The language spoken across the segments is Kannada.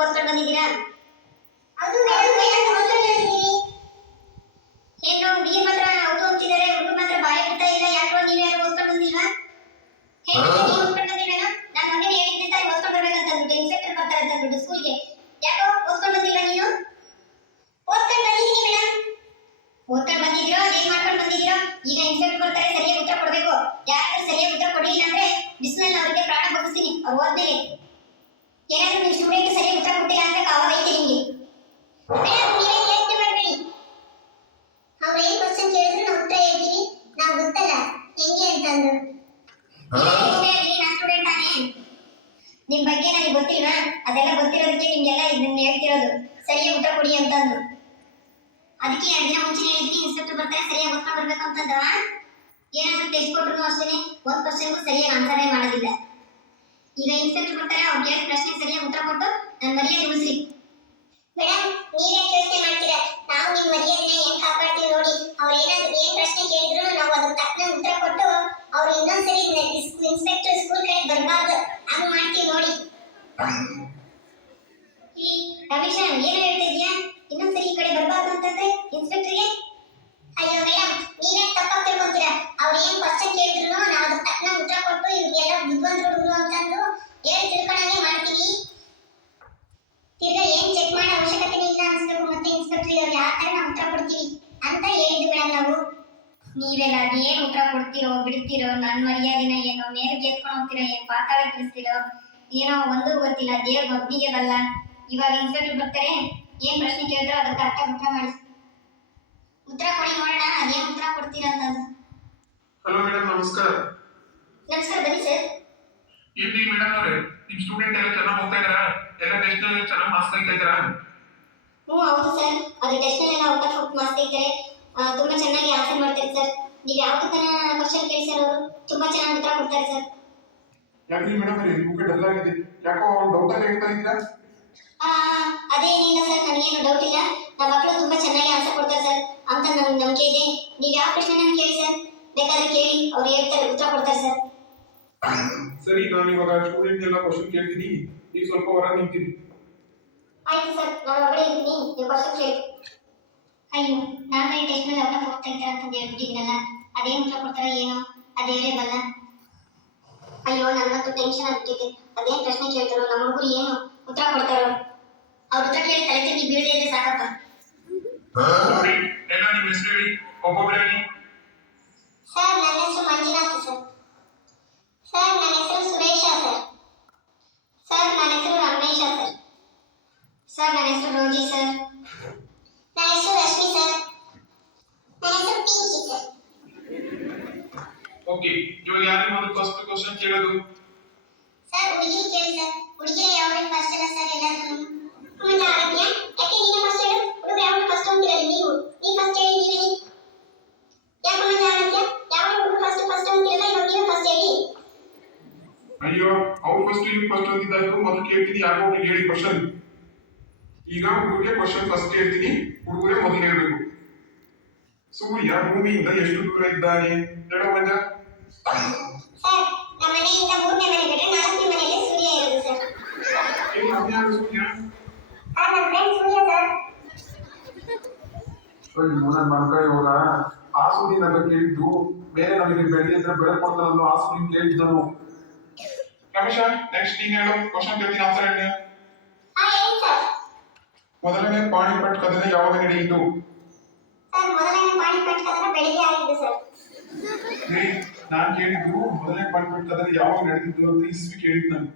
ಓದ್ಕೊಂಡು ಬಂದಿದ್ದೀರಾ? ಅದು ಮೇಡಮ್ ಓದ್ಕೊಂಡು ಬಂದಿದ್ದೀವಿ. ಏನು ಹುಡುಗಿ ಮಾತ್ರ ಹೌದು ಅಂತಿದ್ದಾರೆ, ಹುಡುಗ ಮಾತ್ರ ಬಾಯಿ ಬಿಡ್ತಾ ಇಲ್ಲ. ಯಾಕೋ ನೀವು ಯಾರು ಓದ್ಕೊಂಡು ಬಂದಿಲ್ವಾ? ಹೇಗೆ ನೀವು ಓದ್ಕೊಂಡು ಬಂದಿಲ್ವೇನೋ? ನಾನು ಮೊನ್ನೆ ಹೇಳಿದ್ದೆ ತಾಯಿ ಓದ್ಕೊಂಡು ಬರ್ಬೇಕಂತ ಅಂದ್ಬಿಟ್ಟು ಇನ್ಸ್ಪೆಕ್ಟರ್ ಬರ್ತಾರೆ ಅಂತ ಅಂದ್ಬಿಟ್ಟು ಸ್ಕೂಲ್ಗೆ. ಯಾಕೋ ಓದ್ಕೊಂಡು ಬಂದಿಲ್ವಾ ನೀನು? ಓದ್ಕೊಂಡು ಬಂದಿದ್ದೀನಿ ಮೇಡಮ್. ಓದ್ಕೊಂಡು ಬಂದಿದ್ದೀರೋ ಅದೇನ್ ಮಾಡ್ಕೊಂಡು ಬಂದಿದ್ದೀರೋ? ಈಗ ಇನ್ಸ್ಪೆಕ್ಟರ್ ಬರ್ತಾರೆ, ಸರಿಯಾಗಿ ಉತ್ತರ ಕೊಡಬೇಕು. ಯಾರಾದ್ರೂ ಸರಿಯಾಗಿ ಉತ್ತರ ಕೊಡಲಿಲ್ಲ ಅಂದ್ರೆ ಬಿಸಿಲಲ್ಲಿ ಅವರಿಗೆ ಪ್ರಾಣ ಬಗ್ಗಿಸ್ತೀನಿ ಅವ್ರು ಹೋದ್ಮೇಲೆ. ಏನಾದ್ರೂ ನೀವು ಸ್ಟೂಡೆಂಟ್ ಸರಿಯಾಗಿ ಉತ್ತರ ಕೊಟ್ಟಿಲ್ಲ ಅಂದ್ರೆ ಅವಾಗ ಐತೆ ನಿಮಗೆ. ಮೇಡಮ್ ನೀವೇ ಯೋಚನೆ ಮಾಡಬೇಡಿ. ಅವ್ರು ಏನು ಕ್ವಶ್ಚನ್ ಕೇಳಿದ್ರು ನಾವು ಉತ್ತರ ಹೇಳ್ತೀವಿ. ನಾವು ಗೊತ್ತಲ್ಲ ಹೆಂಗೆ ಅಂತಂದು. ನಾನು ಸ್ಟೂಡೆಂಟ್ ತಾನೇ, ನಿಮ್ ಬಗ್ಗೆ ನನಗೆ ಗೊತ್ತಿಲ್ವಾ? ಅದೆಲ್ಲ ಗೊತ್ತಿರೋದಕ್ಕೆ ನಿಮ್ಗೆಲ್ಲ ಇದನ್ನ ಹೇಳ್ತಿರೋದು, ಸರಿಯಾಗಿ ಉತ್ತರ ಕೊಡಿ ಅಂತಂದು. ಅದಕ್ಕೆ 2 ದಿನ ಮುಂಚೆ ಹೇಳಿದ್ವಿ ಇನ್ಸ್ಪೆಕ್ಟರ್ ಬರ್ತಾರೆ ಸರಿಯಾಗಿ ಓದ್ಕೊಂಡು ಬರ್ಬೇಕು ಅಂತಂದವ. ಏನಾದ್ರೂ ಟೆಸ್ಟ್ ಕೊಟ್ಟರು ಅಷ್ಟೇ ಒಂದು ಕ್ವಶ್ಚನ್ಗೂ ಸರಿಯಾಗಿ ಆನ್ಸರೇ ಮಾಡೋದಿಲ್ಲ. ಈಗ ಇನ್ಸ್ಪೆಕ್ಟರ್ ಬರ್ತಾರೆ, ಅವ್ರು ಕೇಳಿದ ಪ್ರಶ್ನೆಗೆ ಸರಿಯಾಗಿ ಉತ್ತರ ಕೊಟ್ಟು ನನ್ನ ಮರ್ಯಾದೆ ಉಳಿಸ್ರಿ. ಮೇಡಮ್ ನೀವೇ ಯೋಚನೆ ಮಾಡ್ತೀರಾ? ನಾವು ನಿಮ್ಮ ಮರ್ಯಾದೆನ ಹೆಂಗ್ ಕಾಪಾಡ್ತೀವಿ ನೋಡಿ. ಅವ್ರು ಏನಾದ್ರು ಏನ್ ಪ್ರಶ್ನೆ ಕೇಳಿದ್ರು ನಾವು ಅದಕ್ಕೆ ತಕ್ಕನ ಉತ್ತರ ಕೊಟ್ಟು ಅವ್ರು ಇನ್ನೊಂದ್ಸರಿ ಇನ್ಸ್ಪೆಕ್ಟರ್ ಸ್ಕೂಲ್ ಕಡೆ ಬರಬಾರ್ದು ಹಂಗ್ ಮಾಡ್ತೀವಿ ನೋಡಿ. ಈ ರಮೇಶ ಏನು ಹೇಳ್ತಾ ಇದೀಯಾ? ಇನ್ನೊಂದ್ಸರಿ ಈ ಕಡೆ ಬರಬಾರ್ದು ಅಂತಂದ್ರೆ ಇನ್ಸ್ಪೆಕ್ಟರ್ಗೆ? ಅಯ್ಯೋ ಮೇಡಮ್ ನೀವೇ ತಪ್ಪಾಗಿ ತಿಳ್ಕೊಂತೀರಾ. ಅವ್ರು ಏನ್ ಕ್ವಶ್ಚನ್ ಕೇಳಿದ್ರು ನಾವು ಅದಕ್ಕೆ ತಕ್ಕನ ಉತ್ತರ ಕೊಟ್ಟು ಇವ್ರಿಗೆಲ್ಲ ಬುದ್ಧಿವಂತರು ಹುಡುಗರು ಅಂತಂದು ಹೇಳಿ ತಿಳ್ಕೊಂಡಂಗೆ ಮಾಡ್ತೀವಿ. ತಿರ್ಗಾ ಏನ್ ಚೆಕ್ ಮಾಡೋ ಅವಶ್ಯಕತೆ ಇಲ್ಲ ಅನ್ಸ್ಬೇಕು. ಮತ್ತೆ ಇನ್ಸ್ಪೆಕ್ಟರ್ ಅವ್ರು ಯಾವ ತರ ನಾವು ಉತ್ತರ ಕೊಡ್ತೀವಿ ಅಂತ ಹೇಳಿದ್ವಿ ಮೇಡಮ್ ನಾವು. ನೀವೆಲ್ಲ ಅದೇನು ಉತ್ತರ ಕೊಡ್ತೀರೋ ಬಿಡ್ತೀರೋ, ನನ್ನ ಮರ್ಯಾದಿನ ಏನೋ ಮೇಲೆ ಗೆದ್ಕೊಂಡು ಹೋಗ್ತೀರೋ, ಏನ್ ಪಾತಾಳ ತಿಳಿಸ್ತೀರೋ ಏನೋ ಒಂದು ಗೊತ್ತಿಲ್ಲ. ದೇವ್ರ ಒಬ್ಬಿಗೆ ಬಲ್ಲ. ಇವಾಗ ಇನ್ಸ್ಪೆಕ್ಟರ್ ಬರ್ತಾರೆ, ಏನ್ ಪ್ರಶ್ನೆ ಕೇಳಿದ್ರು ಅದಕ್ಕೆ ಕರೆಕ್ಟಾಗಿ ಉತ್ತರ ಮಾಡಿ ಉತ್ತರ ಕೊಡಿ ನೋಡೋಣ ಅದೇನು ಉತ್ತರ ಕೊಡ್ತೀರಾ ಅಂತಂದು. ಹಲೋ ಮೇಡಮ್, ನಮಸ್ಕಾರ. ನಮಸ್ಕಾರ, ಬನ್ನಿ ಸರ್. ಇಲ್ಲಿ ಮೇಡಮ್ ಅವರೇ, ನಿಮ್ ಸ್ಟೂಡೆಂಟ್ ಎಲ್ಲ ಚೆನ್ನಾಗಿ ಓದ್ತಾ ಇದಾರಾ? ಎಲ್ಲ ಟೆಸ್ಟ್ ನಲ್ಲಿ ಚೆನ್ನಾಗಿ ಮಾರ್ಕ್ಸ್ ತೆಗಿತಾ ಇದಾರಾ? ಹೌದು ಸರ್, ಅದು ಟೆಸ್ಟ್ ನಲ್ಲಿ ಔಟ್ ಆಫ್ ಮಾರ್ಕ್ಸ್ ತೆಗಿತಾರೆ. ತುಂಬಾ ಚೆನ್ನಾಗಿ ಆನ್ಸರ್ ಮಾಡ್ತಾರೆ ಸರ್. ನೀವು ಯಾವ್ದಕ್ಕನ ಕ್ವಶನ್ ಕೇಳಿ ಸರ್, ಅವರು ತುಂಬಾ ಚೆನ್ನಾಗಿ ಉತ್ತರ ಕೊಡ್ತಾರೆ ಸರ್. ಯಾಕೆ ಮೇಡಮ್ ಅವರೇ ನಿಮ್ಗೆ ಡಲ್ ಆಗಿದೆ? ಯಾಕೋ ಡೌಟ್ ಆಗಿ ಹೇಳ್ತಾ ಇದ್ದೀರಾ? ಅದೇನಿಲ್ಲ ಸರ್, ನನಗೇನು ಡೌಟ್ ಇಲ್ಲ. ನಮ್ಮ ಮಕ್ಕಳು ತುಂಬಾ ಚೆನ್ನಾಗಿ ಆನ್ಸರ್ ಕೊಡ್ತಾರೆ ಸರ್ ಅಂತ ನನಗೆ ನಂಬಿಕೆ ಇದೆ. ನೀವು ಯಾವ ಪ್ರಶ್ನೆ ಕೇಳಿ ಸರ್, ಬೇಕಾದ್ರೆ ಕೇಳಿ, ಅವ್ರು ಹೇಳ್ತಾರೆ, ಉತ್ತರ ಕೊಡ್ತಾರೆ ಸರ್. ಸರಿ, ನಾನು ಇವಾಗ ಸ್ಟೂಡೆಂಟ್ ಎಲ್ಲ ಕ್ವಶನ್ ಕೇಳ್ತೀನಿ, ನೀವು ಸ್ವಲ್ಪ ಹೊರಗೆ ನಿಂತೀನಿ. ಆಯ್ತು ಸರ್, ನಾನು ಹೊರಗಡೆ ಇದ್ದೀನಿ, ನೀವು ಕ್ವಶನ್ ಕೇಳಿ. ಅಯ್ಯೋ, ನಾನು ಈ ಟೆಸ್ಟ್ ನಲ್ಲಿ ಔಟ್ ಆಫ್ ಹೋಗ್ತಾ ಇದ್ದಾರೆ ಅಂತ ಹೇಳ್ಬಿಟ್ಟಿದ್ದೀನಲ್ಲ, ಅದೇನು ಉತ್ತರ ಕೊಡ್ತಾರೋ ಏನೋ ಅದು ಹೇಳೇ ಬಲ್ಲ. ಅಯ್ಯೋ, ನನ್ನಂತೂ ಟೆನ್ಷನ್ ಆಗ್ಬಿಟ್ಟಿದೆ. ಅದೇನು ಪ್ರಶ್ನೆ ಕೇಳ್ತಾರೋ, ನಮ್ಮ ಹುಡುಗರು ಏನು ಉತ್ತರ ಕೊಡ್ತಾರೋ, ಅವ್ರ ಉತ್ತರ ಕೇಳಿ ತಲೆ ತಿರುಗಿ ಬೀಳದೆ ಇದ್ರೆ ಸಾಕಪ್ಪ. ಎಲ್ಲ ನಿಮ್ಮ ಹೆಸರು ಹೇಳಿ, ಒಬ್ಬೊಬ್ಬರೇ ಹೇಳಿ. ಸರ್ ನನ್ನ ಹೆಸರು ಮಂಜುನಾಥ್ ಸರ್. ಸರ್ ನನ್ನ ಹೆಸರು ಸುರೇಶ ಸರ್. ಸರ್ ನನ್ನ ಹೆಸರು ರಮೇಶ ಸರ್. ಸರ್ ನನ್ನ ಹೆಸರು ರೋಜಿ ಸರ್. ನನ್ನ ಹೆಸರು ರಶ್ಮಿ ಸರ್. ನನ್ನ ಹೆಸರು ಪಿಂಕಿ ಸರ್. ಓಕೆ, ಇವಾಗ ಯಾರು ಮೊದಲು ಫಸ್ಟ್ ಕ್ವಶನ್ ಕೇಳೋದು? ಸರ್ ಹುಡುಗಿ ಕೇಳಿ ಸರ್. ಹುಡುಗಿ ಯಾವಾಗ ಫಸ್ಟ್ ಅಲ್ಲ ಸರ್ ಎಲ್ಲಾದ್ರೂ. ಮುಂದೆ ಆರಣ್ಯ, ಯಾಕೆ ನೀನು ಫಸ್ಟ್ ಹೇಳು? ಹುಡುಗ ಯಾವಾಗ ಫಸ್ಟ್ ಅಂತೀರಲ್ಲ ನೀವು ಫಸ್ಟ್ ಹೇಳಿ. ನೀವೇ ಯಾಕೆ ಮುಂದೆ ಆರಣ್ಯ ಯಾವಾಗ ಹುಡುಗ ಫಸ್ಟ್ ಅಂತೀರಲ್ಲ, ಇವಾಗ ನೀವು ಫಸ್ಟ್ ಹೇಳಿ. ಅಯ್ಯೋ, ಅವ್ರು ಫಸ್ಟ್ ನೀವು ಫಸ್ಟ್ ಅಂತಿದ್ದಾಯ್ತು. ಮೊದಲು ಕೇಳ್ತೀನಿ, ಯಾರೋ ಒಬ್ರಿಗೆ ಹೇಳಿ ಕ್ವಶನ್. ಈಗ ಹುಡುಗರಿಗೆ ಕ್ವಶನ್ ಫಸ್ಟ್ ಹೇಳ್ತೀನಿ, ಹುಡುಗರೇ ಮೊದಲು ಹೇಳ್ಬೇಕು. ಸೂರ್ಯ ಭೂಮಿಯಿಂದ ಎಷ್ಟು ದೂರ ಇದ್ದಾನೆ ಹೇಳೋ ಮಂಜ? ಸರ್ ನಮ್ಮ ಮನೆಯಿಂದ 3ನೇ ಮನೆ ಬಿಟ್ಟರೆ 4ನೇ ಮನೆಯಲ್ಲಿ ಸೂರ್ಯ ಇರೋದು ಸರ್. ಯಾರು ಸೂರ್ಯ? ಸರ್ ನನ್ನ ಫ್ರೆಂಡ್ ಸೂರ್ಯ ಸರ್. ನನ್ನ ಮನಕ ಇವಾಗ ಆ ಸೂರ್ಯ ನನ್ನ ಕೇಳಿದ್ದು ಬೇರೆ, ನಮಗೆ ಬೆಳ್ಳಿ ಹತ್ರ ಬೆಳೆ ಕೊಡ್ತಾರಲ್ಲ ಆ ಸೂರ್ಯ ಕೇಳಿದ್ದನು. ರಮೇಶ, ನೆಕ್ಸ್ಟ್ ನೀನ್ ಹೇಳು ಕ್ವಶನ್ ಕೇಳ್ತೀನಿ, ಆನ್ಸರ್ ಹೇಳಿ. ಹೇಳಿ ಸರ್. ಮೊದಲನೇ ಪಾಣಿಪಟ್ ಕದನ ಯಾವಾಗ ನಡೆಯಿತು? ಸರ್ ಮೊದಲನೇ ಪಾಣಿಪಟ್ ಕದನ ಬೆಳಿಗ್ಗೆ ಆಗಿದೆ ಸರ್. ನಾನು ಕೇಳಿದ್ದು ಮೊದಲನೇ ಪಾಣಿಪಟ್ ಕದನ ಯಾವಾಗ ನಡೆದಿದ್ದು ಅಂತ ಇಸ್ವಿ ಕೇಳಿದ್ದು ನಾನು.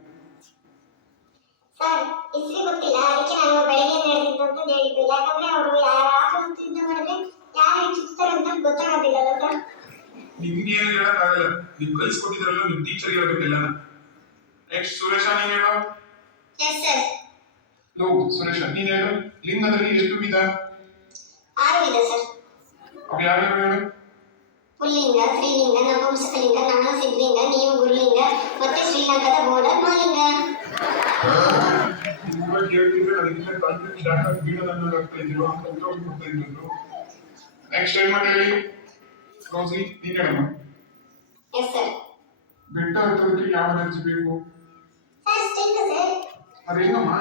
ಸರ್ ಇಸ್ವಿ ಗೊತ್ತಿಲ್ಲ, ಅದಕ್ಕೆ ನಾನು ಬೆಳಿಗ್ಗೆ ನಡೆದಿದ್ದು ಅಂತ ಹೇಳಿದ್ದು. ಯಾಕಂದ್ರೆ ಅವರು ಯಾರು ಯುದ್ಧ ಮಾಡಿದ್ರೆ ಯಾರು ಚುಚ್ತಾರೆ ಅಂತ ಗೊತ್ತಾಗೋದಿಲ್ಲ ಸರ್. ನಿಮ್ಗೆ ಏನು ಹೇಳಕ್ಕಾಗಲ್ಲ, ನೀವು ಕಲಿಸ್ಕೊಟ್ಟಿದ್ರಲ್ಲ ನಿಮ್ ಟೀಚರ್ ಹೇಳ್ಬೇಕೆಲ್ಲ. ನೆಕ್ಸ್ಟ್ ಸುರೇಶ, ನೀನ್ ಹೇಳು. Yes sir. ಲೋ ಸುರೇಶ, ನೀನ್ ಹೇಳು, ಲಿಂಗದಲ್ಲಿ ಎಷ್ಟು ವಿಧ? 6 ಇದೆ ಸರ್. ಅವು ಯಾವ್ಯಾವ ಹೇಳು? ಪುಲ್ಲಿಂಗ, ಸ್ತ್ರೀಲಿಂಗ, ನಪುಂಸಕಲಿಂಗ, ನಮಸಿದ್ಲಿಂಗ, ನೀವು ಗುರುಲಿಂಗ, ಮತ್ತೆ ಶ್ರೀಲಂಕಾದ ಬೋರ್ಡರ್ ಮಾಲಿಂಗ. ಕೇಳ್ತಿದ್ರೆ ಅದಕ್ಕಿಂತ ಕಾನ್ಫಿಡೆನ್ಸ್ ಡಾಟಾ ಬೀಳೋದನ್ನು ಆಗ್ತಾ ಇದ್ರು ಅಂತ ಉತ್ತರ ಕೊಡ್ತಾ ಇದ್ರು. ನೆಕ್ಸ್ಟ್ ಏನ್ ಮಾಡಿ ರೋಸಿ, ನೀನ್ ಹೇಳಮ್ಮ. Yes sir. ಬೆಟ್ಟ ಹತ್ತೋದಕ್ಕೆ ಯಾವ ಎನರ್ಜಿ ಬೇಕು? Sir string sir. ಅದೇನಮ್ಮ?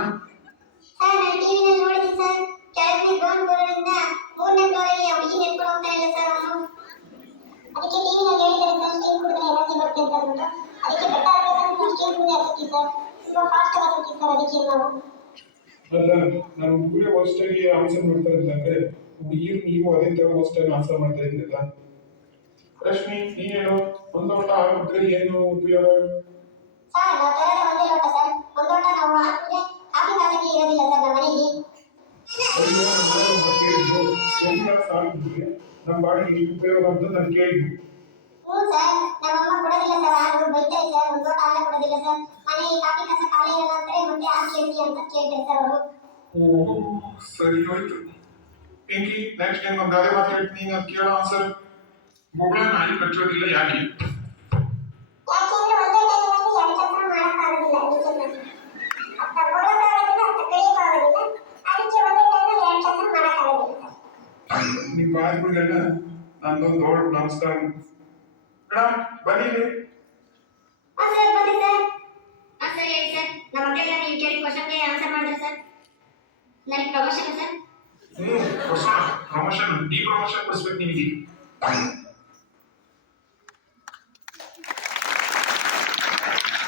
ಸರ್ ನಾನು ಟಿವಿನಲ್ಲಿ ನೋಡಿದ್ದೀನಿ ಸರ್, ಕೆಳಗಡೆ ಗ್ರೌಂಡ್ ಫ್ಲೋರಿಂದ ಮೂರನೇ ಫ್ಲೋರಿಗೆ ಹುಡುಗಿ ನೆನ್ಕೊಂಡು ಹೋಗ್ತಾ ಇಲ್ಲ ಸರ್ ಅವನು. ಅದಕ್ಕೆ ಟಿವಿನಲ್ಲಿ ಹೇಳಿದ್ದಾರೆ ಸರ್, ಸ್ಟೀಮ್ ಕುಡಿದ್ರೆ ಎನರ್ಜಿ ಬರುತ್ತೆ ಅಂತ ಅಂದ್ಬಿಟ್ಟು. ಅದಕ್ಕೆ ಬೆಟ್ಟ ಹತ್ತಬೇಕಂದ್ರೆ ಸ್ಟೀಮ್ ಕುಡಿದ್ರೆ ಹತ್ತಿ ಸರ್, ತುಂಬ ಫಾಸ್ಟ್ ಆಗಿ ಹತ್ತಿ ಸರ್. ಅದಕ್ಕೆ ನಾವು ಅಲ್ಲ, ನಾನು ಹುಡುಗರೇ ಫಸ್ಟ್ ಆಗಿ ಆನ್ಸರ್ ಮಾಡ್ತಾ ಇದ್ದಂದ್ರೆ ಹುಡುಗಿರು ನೀವು ಅದೇ ತರ ಫಸ್ಟ್ ಆಗಿ ಆನ್ಸರ್ ಮಾಡ್ತಾ ಇದ್ರಲ್ಲ. ರಶ್ಮಿ, ನೀನ್ ಹೇಳು, ಒಂದು ಲೋಟ ಹಾಲು ಕುಡಿದ್ರೆ ಏನು ಉಪಯೋಗ? ಸರ್ ನಾವು ತರೋದೇ ಒಂದೇ ಲೋಟ ಸರ್. ಒಂದು ಲೋಟ ನಾವು ಹಾಕಿದ್ರೆ ಕಾಫಿ ಕಾಸಕ್ಕೆ ಇರೋದಿಲ್ಲ ಸರ್ ನಮ್ಮ ಮನೆಗೆ. ಅಯ್ಯೋ, ನಾನು ಕೇಳಿದ್ದು ಎಲ್ಲ ಸಾಲು ಕುಡಿದ್ರೆ ನಮ್ಮ ಬಾಡಿಗೆ ಎಷ್ಟು ಉಪಯೋಗ ಅಂತ ನಾನು ಕೇಳಿದ್ದು. ಹ್ಞೂ ಸರ್, ನಮ್ಮಮ್ಮ ಕೊಡೋದಿಲ್ಲ ಸರ್, ಹಾಲು ಬೈತಾರೆ ಸರ್. ಒಂದು ಲೋಟ ಹಾಲು ಕೊಡೋದಿಲ್ಲ ಸರ್. ಮನೆಗೆ ಕಾಫಿ ಕಾಸ ಖಾಲಿ ಇರಲ್ಲ ಅಂತಾರೆ, ಮತ್ತೆ ಹಾಲು ಕೇಳ್ತಿ ಅಂತ ಕೇಳ್ತಾರೆ ಸರ್ ಅವರು. ಓಹೋ, ಸರಿ ಹೋಯ್ತು. ಪಿಂಕಿ, ನೆಕ್ಸ್ಟ್ ಟೈಮ್ ಒಂದು ಗಾದೆ ಮಾತು ಹೇಳ್ತೀನಿ, ನೀನು ಅದು ಕೇಳೋ ಆನ್ಸರ್. ಬೊಗಳ ನಾಯಿ ಕಚ್ಚೋದಿಲ್ಲ ಯಾಕೆ? ಯಾಕೆಂದ್ರೆ ಒಂದೇ ಟೈಮಲ್ಲಿ ಎರಡು ಕೆಲಸ ಮಾಡೋಕ್ಕಾಗೋದಿಲ್ಲ ಕಿಚನ್ನಲ್ಲಿ. ಅತ್ತ ಕೊಡೋಕ್ಕಾಗೋದಿಲ್ಲ, ಅತ್ತ ಕಡಿಯೋಕ್ಕಾಗೋದಿಲ್ಲ. ಅದಕ್ಕೆ ಒಂದೇ ಟೈಮಲ್ಲಿ ಎರಡು ಕೆಲಸ ಮಾಡೋಕ್ಕಾಗೋದಿಲ್ಲ ಸರ್. ನಿಮ್ಮ ಬಾಯಿಗಳಿಗೆಲ್ಲ ನಂದೊಂದು ದೊಡ್ಡ ನಮಸ್ಕಾರ. ಮೇಡಮ್ ಬನ್ನಿ. ಹಾಂ ಸರ್, ಬನ್ನಿ ಸರ್. ಹಾಂ ಸರ್, ಹೇಳಿ ಸರ್. ನಮ್ಮ ಮಕ್ಕಳೆಲ್ಲ ನೀವು ಕೇಳಿದ ಕ್ವಶನ್ಗೆ ಆನ್ಸರ್ ಮಾಡಿದ್ರೆ ಸರ್. ನನಗೆ promotion sir. Promotion D promotion ಕೊಡಿಸ್ಬೇಕು ನಿಮಗೆ.